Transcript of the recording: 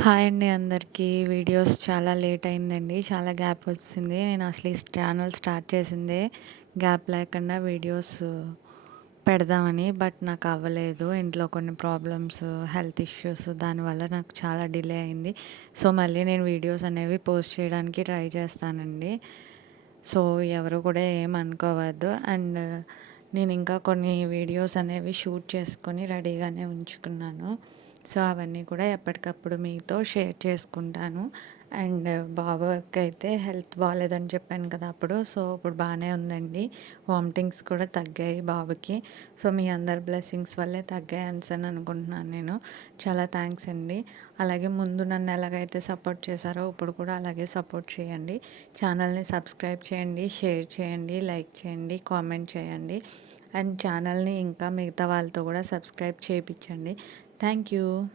Hi అండి అందరికీ. Videos చాలా లేట్ అయిందండి. చాలా గ్యాప్ వచ్చింది. నేను అసలు ఈ ఛానల్ స్టార్ట్ చేసిందే గ్యాప్ లేకుండా వీడియోస్ పెడదామని. బట్ నాకు అవ్వలేదు. ఇంట్లో కొన్ని ప్రాబ్లమ్స్, హెల్త్ ఇష్యూస్ దానివల్ల నాకు చాలా డిలే అయింది. సో, మళ్ళీ నేను వీడియోస్ అనేవి పోస్ట్ చేయడానికి ట్రై చేస్తానండి. సో, ఎవరు కూడా ఏమనుకోవద్దు. అండ్ నేను ఇంకా కొన్ని వీడియోస్ అనేవి షూట్ చేసుకొని రెడీగానే ఉంచుకున్నాను. సో, అవన్నీ కూడా ఎప్పటికప్పుడు మీతో షేర్ చేసుకుంటాను. అండ్ బాబుకైతే హెల్త్ బాలేదని చెప్పాను కదా అప్పుడు. సో, ఇప్పుడు బానే ఉందండి. వామిటింగ్స్ కూడా తగ్గాయి బాబుకి. సో, మీ అందరి బ్లెస్సింగ్స్ వల్లే తగ్గాయి అనేసని అనుకుంటున్నాను నేను. చాలా థ్యాంక్స్ అండి. అలాగే ముందు నన్ను ఎలాగైతే సపోర్ట్ చేశారో ఇప్పుడు కూడా అలాగే సపోర్ట్ చేయండి. ఛానల్ని సబ్స్క్రైబ్ చేయండి, షేర్ చేయండి, లైక్ చేయండి, కామెంట్ చేయండి. అండ్ ఛానల్ని ఇంకా మిగతా వాళ్ళతో కూడా సబ్స్క్రైబ్ చేయించండి. Thank you.